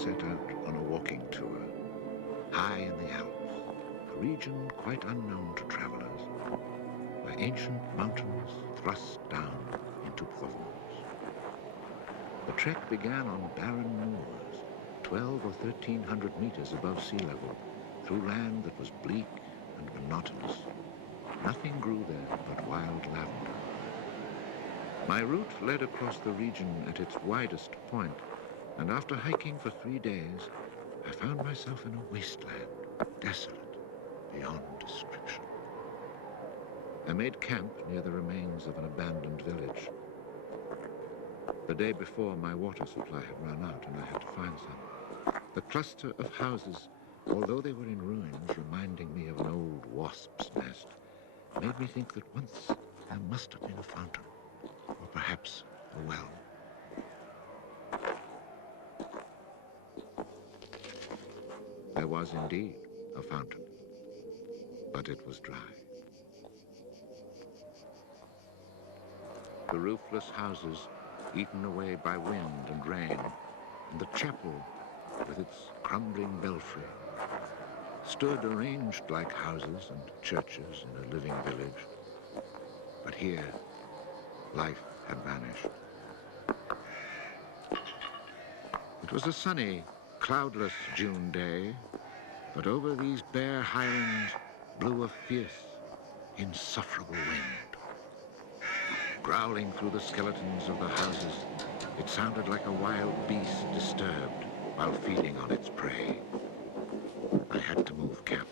set out on a walking tour, high in the Alps, a region quite unknown to travelers, where ancient mountains thrust down into Provence. The trek began on barren moors, 12 or 1,300 meters above sea level, through land that was bleak and monotonous. Nothing grew there but wild lavender. My route led across the region at its widest point, and after hiking for 3 days, I found myself in a wasteland, desolate beyond description. I made camp near the remains of an abandoned village. The day before, my water supply had run out and I had to find some. The cluster of houses, although they were in ruins, reminding me of an old wasp's nest, made me think that once there must have been a fountain, or perhaps a well. There was indeed a fountain, but it was dry. The roofless houses, eaten away by wind and rain, and the chapel with its crumbling belfry, stood arranged like houses and churches in a living village. But here, life had vanished. It was a sunny, cloudless June day, but over these bare highlands blew a fierce, insufferable wind. Growling through the skeletons of the houses, it sounded like a wild beast disturbed while feeding on its prey. I had to move camp.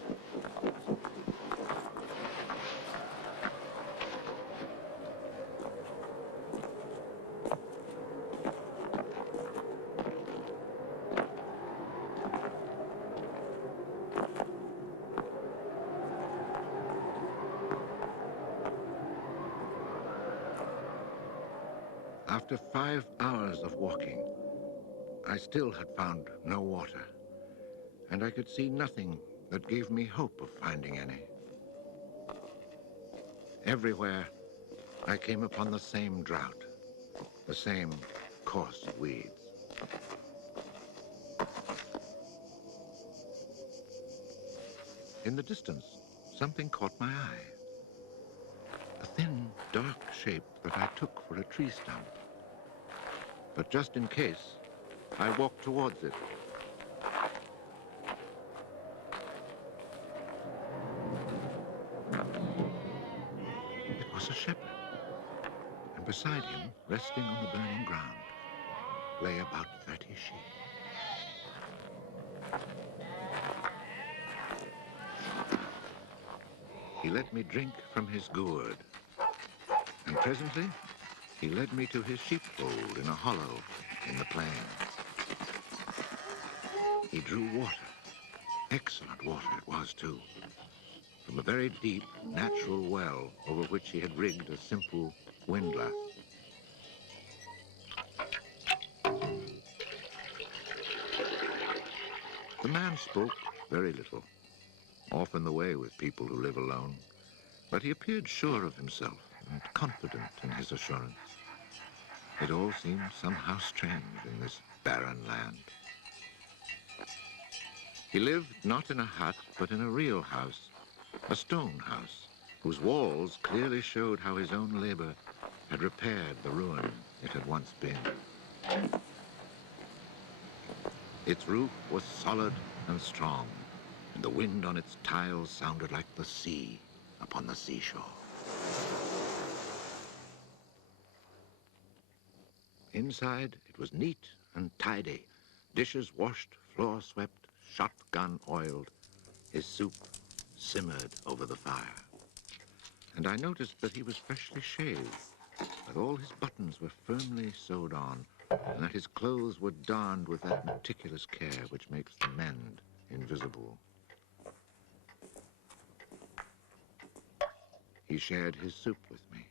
After 5 hours of walking, I still had found no water, and I could see nothing that gave me hope of finding any. Everywhere, I came upon the same drought, the same coarse weeds. In the distance, something caught my eye. A thin, dark shape that I took for a tree stump. But just in case, I walked towards it. It was a shepherd, and beside him, resting on the burning ground, lay about 30 sheep. He let me drink from his gourd, and presently he led me to his sheepfold in a hollow in the plain. He drew water. Excellent water it was, too, from a very deep, natural well over which he had rigged a simple windlass. The man spoke very little, often the way with people who live alone, but he appeared sure of himself and confident in his assurance. It all seemed somehow strange in this barren land. He lived not in a hut, but in a real house, a stone house, whose walls clearly showed how his own labor had repaired the ruin it had once been. Its roof was solid and strong, and the wind on its tiles sounded like the sea upon the seashore. Inside, it was neat and tidy, dishes washed, floor swept, shotgun oiled. His soup simmered over the fire. And I noticed that he was freshly shaved, that all his buttons were firmly sewed on, and that his clothes were darned with that meticulous care which makes the mend invisible. He shared his soup with me.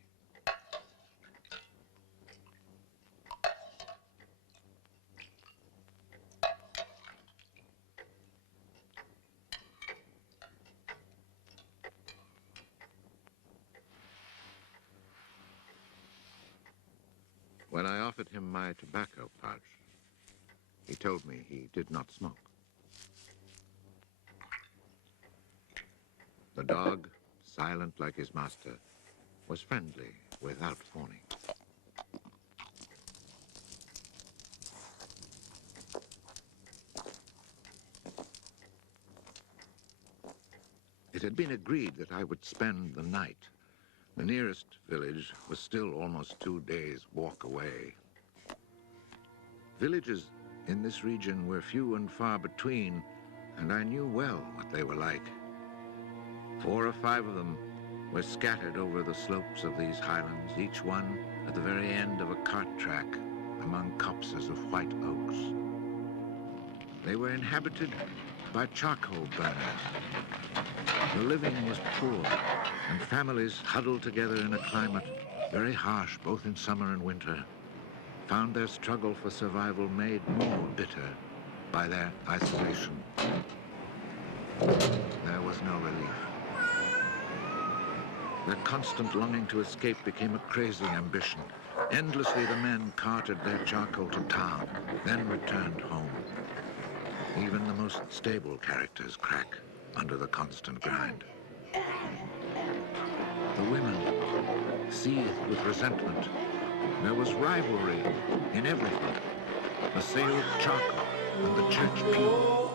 When I offered him my tobacco pouch, He told me he did not smoke. The dog, silent like his master, was friendly without fawning. It had been agreed that I would spend the night. The nearest village was still almost 2 days' walk away. Villages in this region were few and far between, and I knew well what they were like. 4 or 5 of them were scattered over the slopes of these highlands, each one at the very end of a cart track among copses of white oaks. They were inhabited by charcoal burners. The living was poor, and families huddled together in a climate very harsh both in summer and winter found their struggle for survival made more bitter by their isolation. There was no relief. Their constant longing to escape became a crazy ambition. Endlessly the men carted their charcoal to town, then returned home. Even the most stable characters crack under the constant grind. The women seethed with resentment. There was rivalry in everything. The sale of charcoal and the church pew.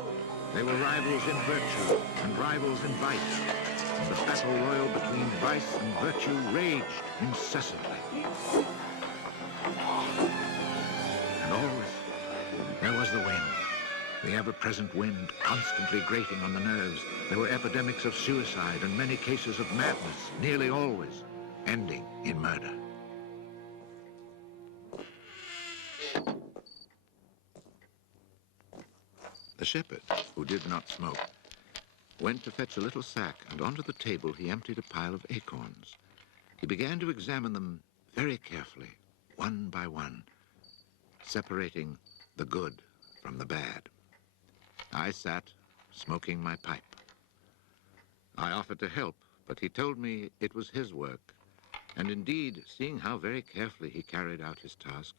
They were rivals in virtue and rivals in vice. And the battle royal between vice and virtue raged incessantly. And always there was the wind. The ever-present wind constantly grating on the nerves. There were epidemics of suicide and many cases of madness, nearly always ending in murder. The shepherd, who did not smoke, went to fetch a little sack, and onto the table he emptied a pile of acorns. He began to examine them very carefully, one by one, separating the good from the bad. I sat, smoking my pipe. I offered to help, but he told me it was his work, and indeed, seeing how very carefully he carried out his task,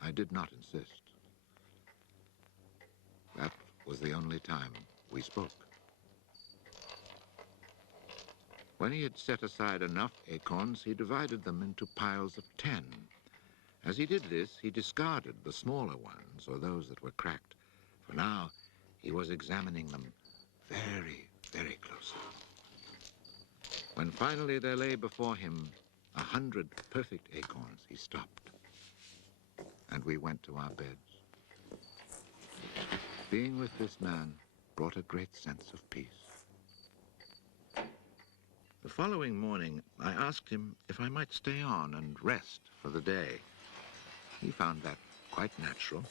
I did not insist. That was the only time we spoke. When he had set aside enough acorns, he divided them into piles of 10. As he did this, he discarded the smaller ones, or those that were cracked, for now he was examining them very, very closely. When finally there lay before him 100 perfect acorns, he stopped, and we went to our beds. Being with this man brought a great sense of peace. The following morning, I asked him if I might stay on and rest for the day. He found that quite natural,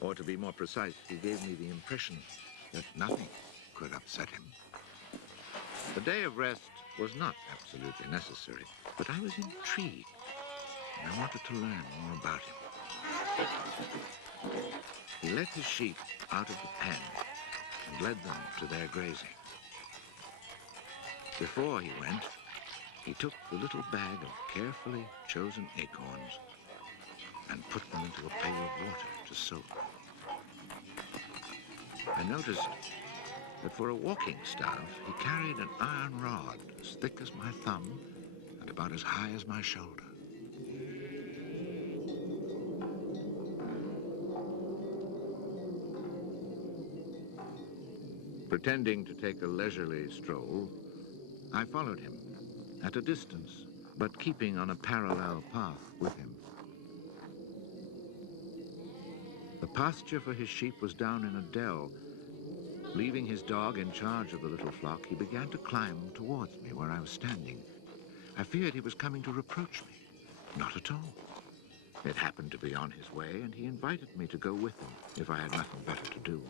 or to be more precise, he gave me the impression that nothing could upset him. The day of rest was not absolutely necessary, but I was intrigued, and I wanted to learn more about him. He let his sheep out of the pen and led them to their grazing. Before he went, he took the little bag of carefully chosen acorns and put them into a pail of water to soak. I noticed that for a walking staff, he carried an iron rod as thick as my thumb and about as high as my shoulder. Pretending to take a leisurely stroll, I followed him at a distance, but keeping on a parallel path with him. The pasture for his sheep was down in a dell. Leaving his dog in charge of the little flock, he began to climb towards me where I was standing. I feared he was coming to reproach me. Not at all. It happened to be on his way, and he invited me to go with him if I had nothing better to do.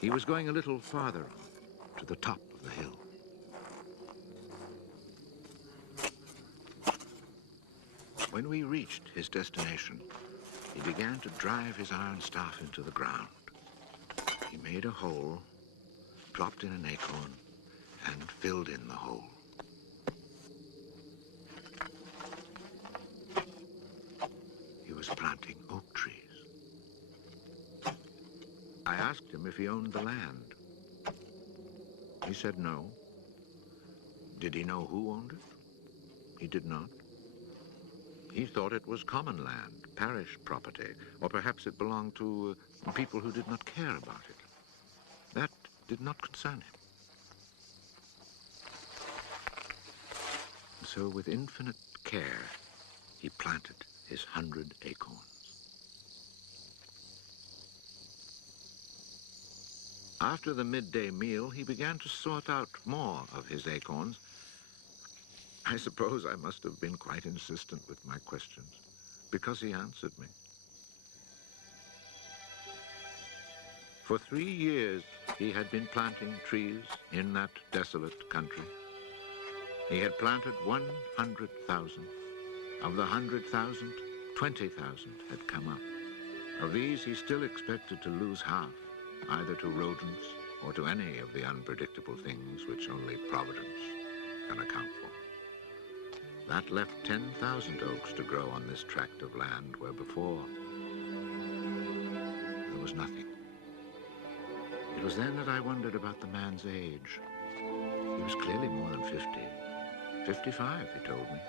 He was going a little farther on, to the top of the hill. When we reached his destination, he began to drive his iron staff into the ground. He made a hole, dropped in an acorn, and filled in the hole. He was planting oak trees. if he owned the land. He said no. Did he know who owned it? He did not. He thought it was common land, parish property, or perhaps it belonged to people who did not care about it. That did not concern him. So with infinite care, he planted his 100 acorns. After the midday meal, he began to sort out more of his acorns. I suppose I must have been quite insistent with my questions, because he answered me. For 3 years, he had been planting trees in that desolate country. He had planted 100,000. Of the 100,000, 20,000 had come up. Of these, he still expected to lose half, either to rodents or to any of the unpredictable things which only Providence can account for. That left 10,000 oaks to grow on this tract of land where before there was nothing. It was then that I wondered about the man's age. He was clearly more than 50. 55, he told me.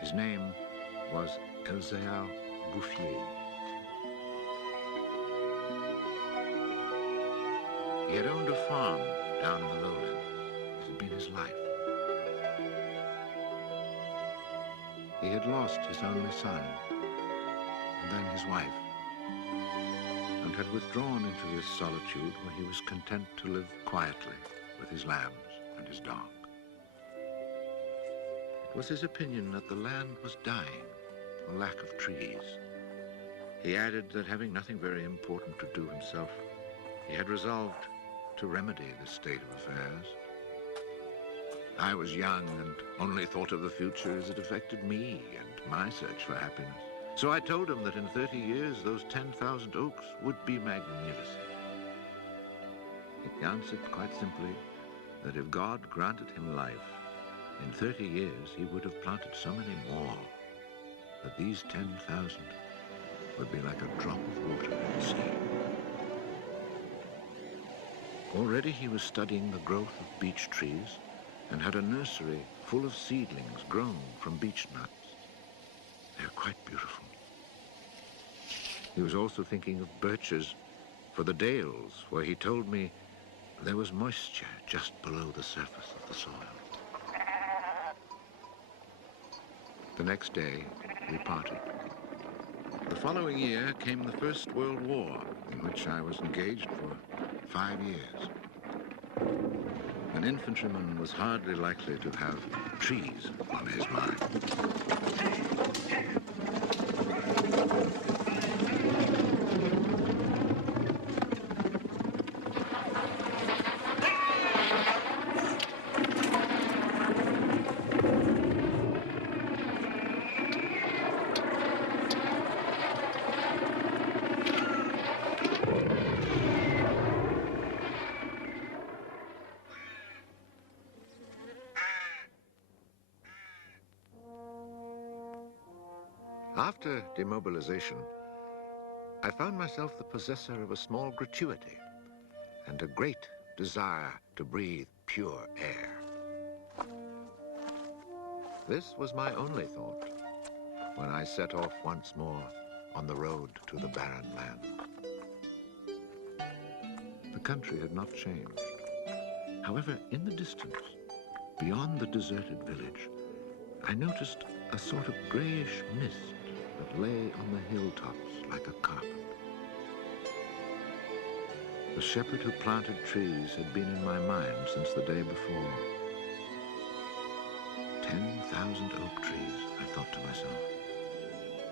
His name was Elezeard Bouffier. He had owned a farm down in the lowlands. It had been his life. He had lost his only son, and then his wife, and had withdrawn into this solitude where he was content to live quietly with his lambs and his dog. It was his opinion that the land was dying, for lack of trees. He added that having nothing very important to do himself, he had resolved to remedy this state of affairs. I was young and only thought of the future as it affected me and my search for happiness. So I told him that in 30 years, those 10,000 oaks would be magnificent. He answered quite simply that if God granted him life, in 30 years he would have planted so many more that these 10,000 would be like a drop of water in the sea. Already he was studying the growth of beech trees and had a nursery full of seedlings grown from beech nuts. They're quite beautiful. He was also thinking of birches for the dales, where he told me there was moisture just below the surface of the soil. The next day, we parted. The following year came the First World War, in which I was engaged for 5 years. An infantryman was hardly likely to have trees on his mind. After demobilization, I found myself the possessor of a small gratuity and a great desire to breathe pure air. This was my only thought when I set off once more on the road to the barren land. The country had not changed. However, in the distance, beyond the deserted village, I noticed a sort of grayish mist that lay on the hilltops like a carpet. The shepherd who planted trees had been in my mind since the day before. 10,000 oak trees, I thought to myself,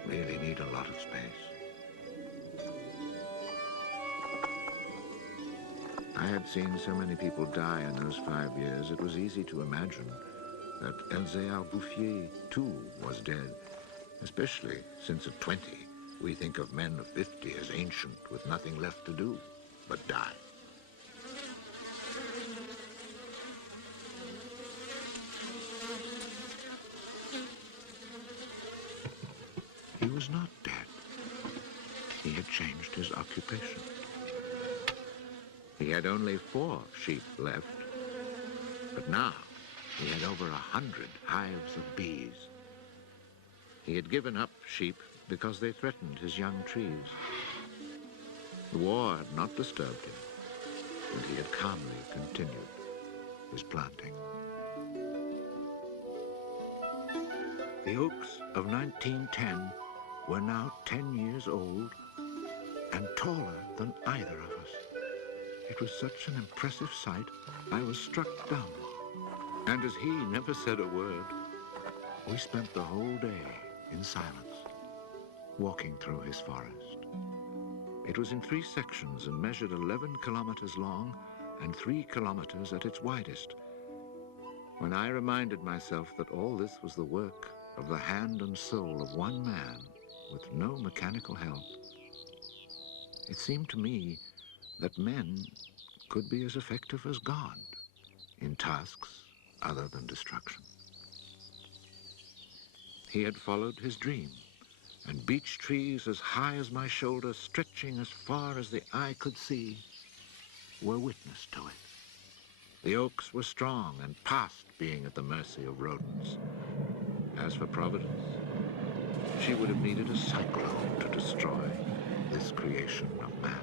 really need a lot of space. I had seen so many people die in those 5 years, it was easy to imagine that Elezeard Bouffier, too, was dead, especially since at 20, we think of men of 50 as ancient with nothing left to do but die. He was not dead. He had changed his occupation. had only 4 sheep left, but now he had over 100 hives of bees. He had given up sheep because they threatened his young trees. The war had not disturbed him, and he had calmly continued his planting. The oaks of 1910 were now 10 years old and taller than either of us. It was such an impressive sight, I was struck dumb. And as he never said a word, we spent the whole day in silence, walking through his forest. It was in 3 sections and measured 11 kilometers long and 3 kilometers at its widest. When I reminded myself that all this was the work of the hand and soul of one man with no mechanical help, it seemed to me that men could be as effective as God in tasks other than destruction. He had followed his dream, and beech trees as high as my shoulder, stretching as far as the eye could see, were witness to it. The oaks were strong and past being at the mercy of rodents. As for Providence, she would have needed a cyclone to destroy this creation of man.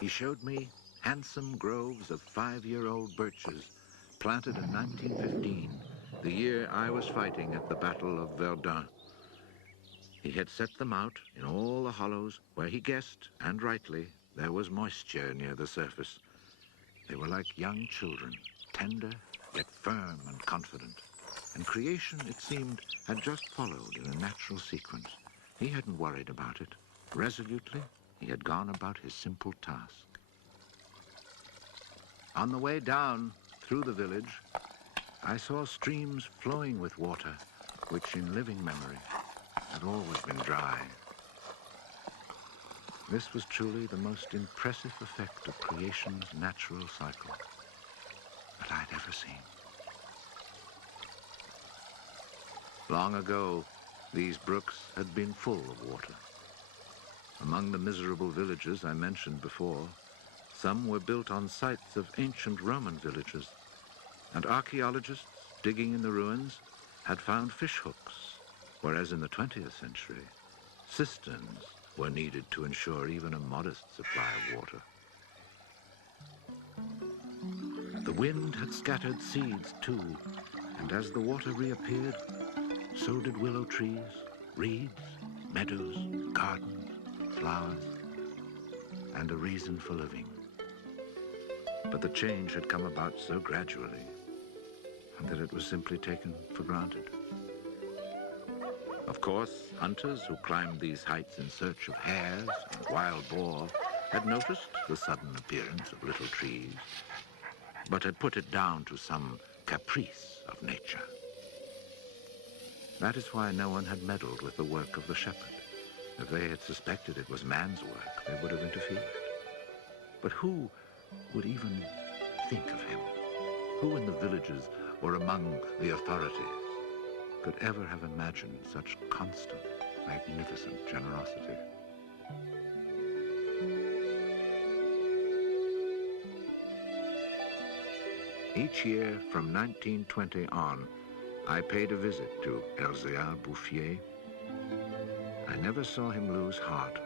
He showed me handsome groves of 5-year-old birches planted in 1915, the year I was fighting at the Battle of Verdun. He had set them out in all the hollows where he guessed, and rightly, there was moisture near the surface. They were like young children, tender yet firm and confident. And creation, it seemed, had just followed in a natural sequence. He hadn't worried about it. Resolutely, he had gone about his simple task. On the way down through the village, I saw streams flowing with water, which in living memory had always been dry. This was truly the most impressive effect of creation's natural cycle that I'd ever seen. Long ago, these brooks had been full of water. Among the miserable villages I mentioned before, some were built on sites of ancient Roman villages, and archaeologists digging in the ruins had found fish hooks, whereas in the 20th century, cisterns were needed to ensure even a modest supply of water. The wind had scattered seeds too, and as the water reappeared, so did willow trees, reeds, meadows, gardens, flowers, and a reason for living. But the change had come about so gradually that it was simply taken for granted. Of course, hunters who climbed these heights in search of hares and wild boar had noticed the sudden appearance of little trees, but had put it down to some caprice of nature. That is why no one had meddled with the work of the shepherd. If they had suspected it was man's work, they would have interfered. But who would even think of him? Who in the villages or among the authorities could ever have imagined such constant, magnificent generosity? Each year from 1920 on, I paid a visit to Elezeard Bouffier. I never saw him lose heart,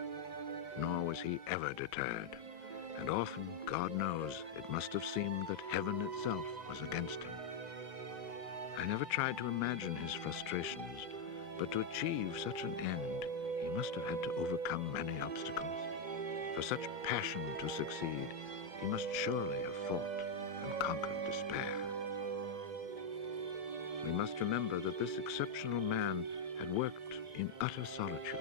nor was he ever deterred. And often, God knows, it must have seemed that heaven itself was against him. I never tried to imagine his frustrations, but to achieve such an end, he must have had to overcome many obstacles. For such passion to succeed, he must surely have fought and conquered despair. We must remember that this exceptional man had worked in utter solitude.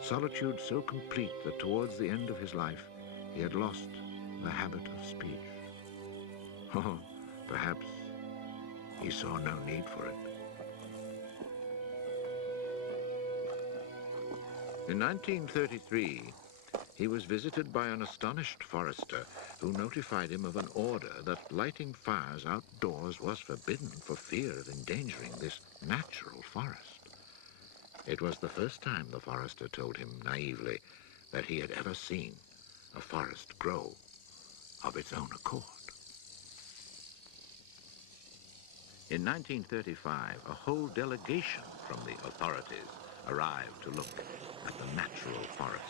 Solitude so complete that towards the end of his life, he had lost the habit of speech. Oh, perhaps he saw no need for it. In 1933, he was visited by an astonished forester who notified him of an order that lighting fires outdoors was forbidden for fear of endangering this natural forest. It was the first time, the forester told him naively, that he had ever seen a forest grow of its own accord. In 1935, a whole delegation from the authorities arrived to look at the natural forest.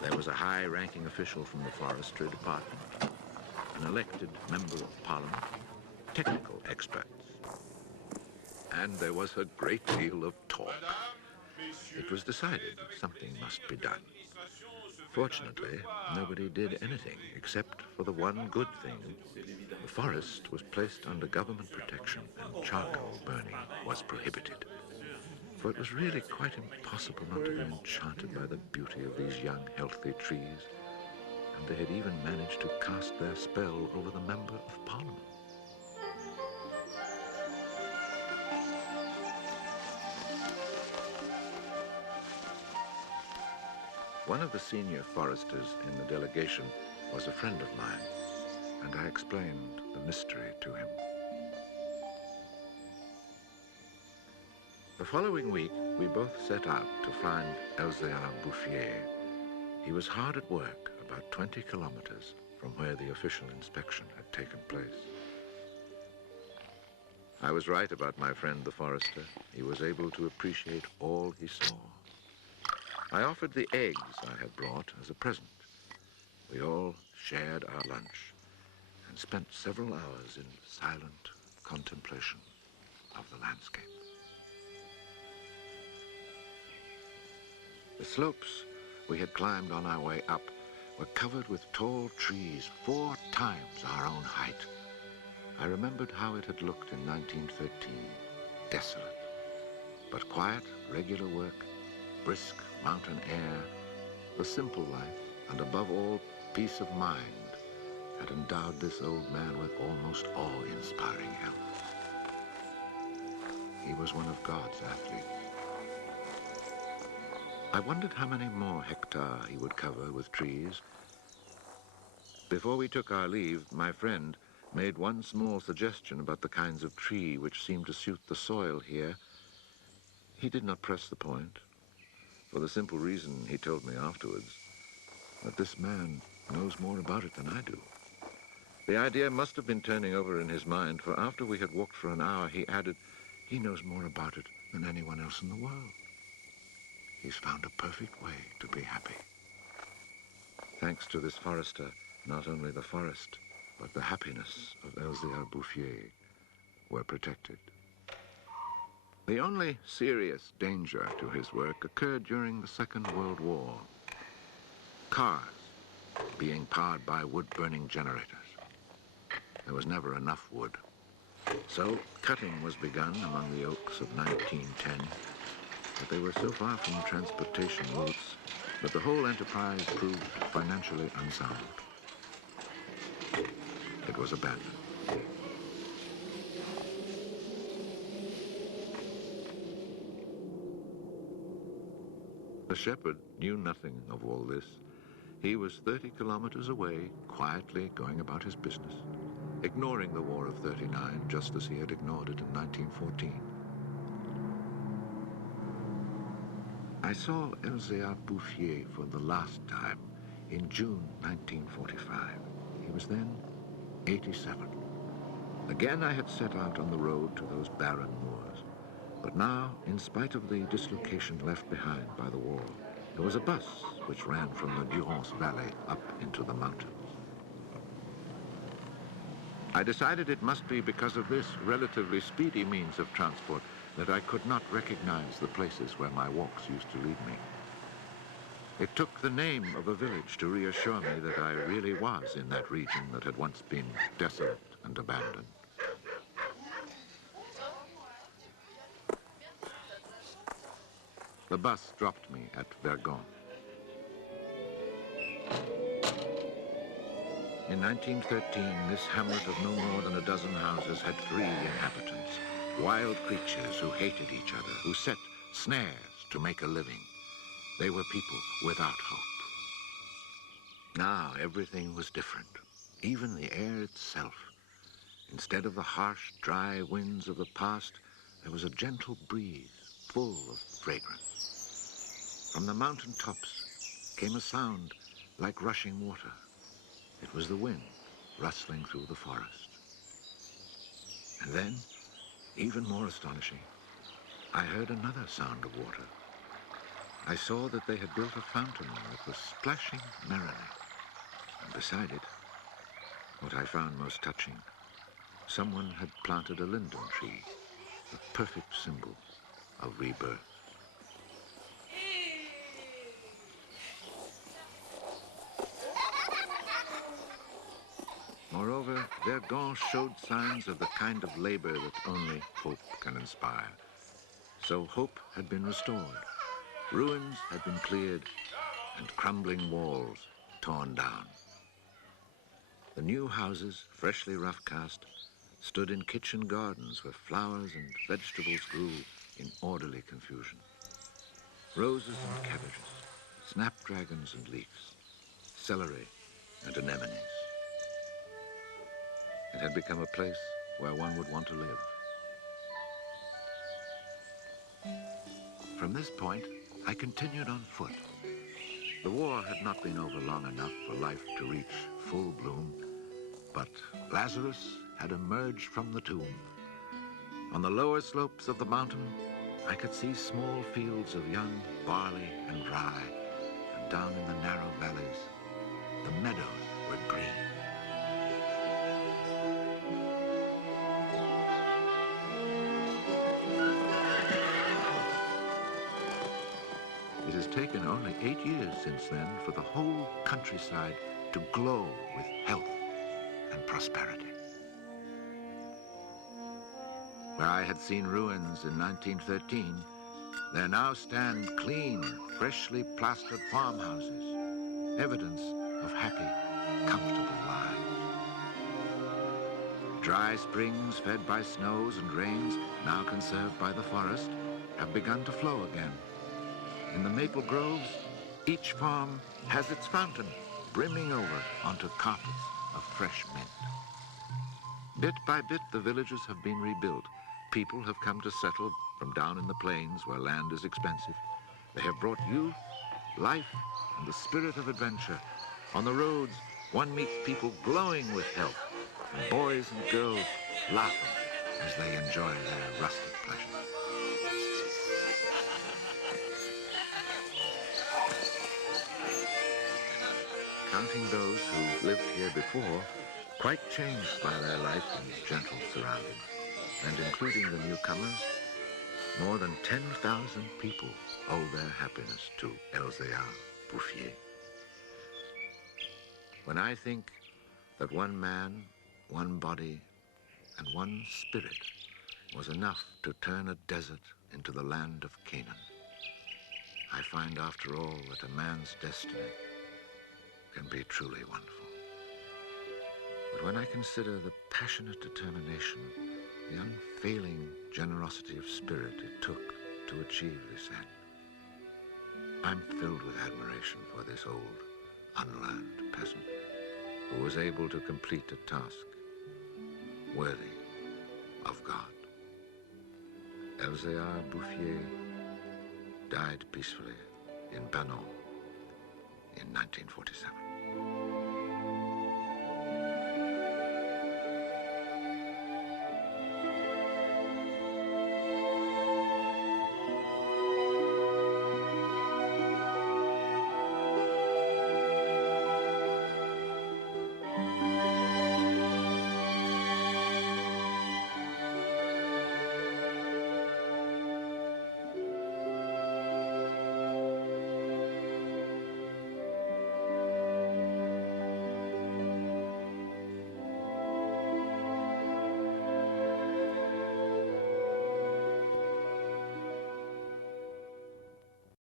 There was a high-ranking official from the forestry department, an elected member of parliament, technical experts. And there was a great deal of talk. It was decided something must be done. Fortunately, nobody did anything except for the one good thing. The forest was placed under government protection and charcoal burning was prohibited. For it was really quite impossible not to be enchanted by the beauty of these young, healthy trees. And they had even managed to cast their spell over the member of parliament. One of the senior foresters in the delegation was a friend of mine, and I explained the mystery to him. The following week, we both set out to find Elezeard Bouffier. He was hard at work about 20 kilometers from where the official inspection had taken place. I was right about my friend the forester. He was able to appreciate all he saw. I offered the eggs I had brought as a present. We all shared our lunch and spent several hours in silent contemplation of the landscape. The slopes we had climbed on our way up were covered with tall trees 4 times our own height. I remembered how it had looked in 1913, desolate, but quiet, regular work, brisk mountain air, the simple life, and above all, peace of mind, had endowed this old man with almost awe-inspiring health. He was one of God's athletes. I wondered how many more hectares he would cover with trees. Before we took our leave, my friend made one small suggestion about the kinds of tree which seemed to suit the soil here. He did not press the point, for the simple reason, he told me afterwards, that this man knows more about it than I do. The idea must have been turning over in his mind, for after we had walked for an hour, he added, he knows more about it than anyone else in the world. He's found a perfect way to be happy. Thanks to this forester, not only the forest, but the happiness of Elezeard Bouffier were protected. The only serious danger to his work occurred during the Second World War. Cars being powered by wood-burning generators. There was never enough wood. So cutting was begun among the oaks of 1910, but they were so far from transportation routes that the whole enterprise proved financially unsound. It was abandoned. The shepherd knew nothing of all this. He was 30 kilometers away, quietly going about his business, ignoring the War of '39 just as he had ignored it in 1914. I saw Elezeard Bouffier for the last time in June 1945. He was then 87. Again I had set out on the road to those barren moors. But now, in spite of the dislocation left behind by the war, there was a bus which ran from the Durance Valley up into the mountains. I decided it must be because of this relatively speedy means of transport that I could not recognize the places where my walks used to lead me. It took the name of a village to reassure me that I really was in that region that had once been desolate and abandoned. The bus dropped me at Vergon. In 1913, this hamlet of no more than a dozen houses had 3 inhabitants, wild creatures who hated each other, who set snares to make a living. They were people without hope. Now everything was different, even the air itself. Instead of the harsh, dry winds of the past, there was a gentle breeze full of fragrance. From the mountain tops came a sound like rushing water. It was the wind rustling through the forest. And then, even more astonishing, I heard another sound of water. I saw that they had built a fountain that was splashing merrily. And beside it, what I found most touching, someone had planted a linden tree, the perfect symbol of rebirth. Moreover, Verdun showed signs of the kind of labor that only hope can inspire. So hope had been restored, ruins had been cleared, and crumbling walls torn down. The new houses, freshly rough-cast, stood in kitchen gardens where flowers and vegetables grew in orderly confusion. Roses and cabbages, snapdragons and leeks, celery and anemones. It had become a place where one would want to live. From this point, I continued on foot. The war had not been over long enough for life to reach full bloom, but Lazarus had emerged from the tomb. On the lower slopes of the mountain, I could see small fields of young barley and rye, and down in the narrow valleys, the meadows were green. It has taken only 8 years since then for the whole countryside to glow with health and prosperity. Where I had seen ruins in 1913, there now stand clean, freshly plastered farmhouses, evidence of happy, comfortable lives. Dry springs fed by snows and rains, now conserved by the forest, have begun to flow again. In the maple groves, each farm has its fountain brimming over onto carpets of fresh mint. Bit by bit, the villages have been rebuilt. People have come to settle from down in the plains where land is expensive. They have brought youth, life, and the spirit of adventure. On the roads, one meets people glowing with health, and boys and girls laughing as they enjoy their rustic pleasures. Counting those who lived here before, quite changed by their life in gentle surroundings, and including the newcomers, more than 10,000 people owe their happiness to Elezeard Bouffier. When I think that one man, one body, and one spirit was enough to turn a desert into the land of Canaan, I find after all that a man's destiny can be truly wonderful. But when I consider the passionate determination, the unfailing generosity of spirit it took to achieve this end, I'm filled with admiration for this old, unlearned peasant who was able to complete a task worthy of God. Elezeard Bouffier died peacefully in Banon in 1947.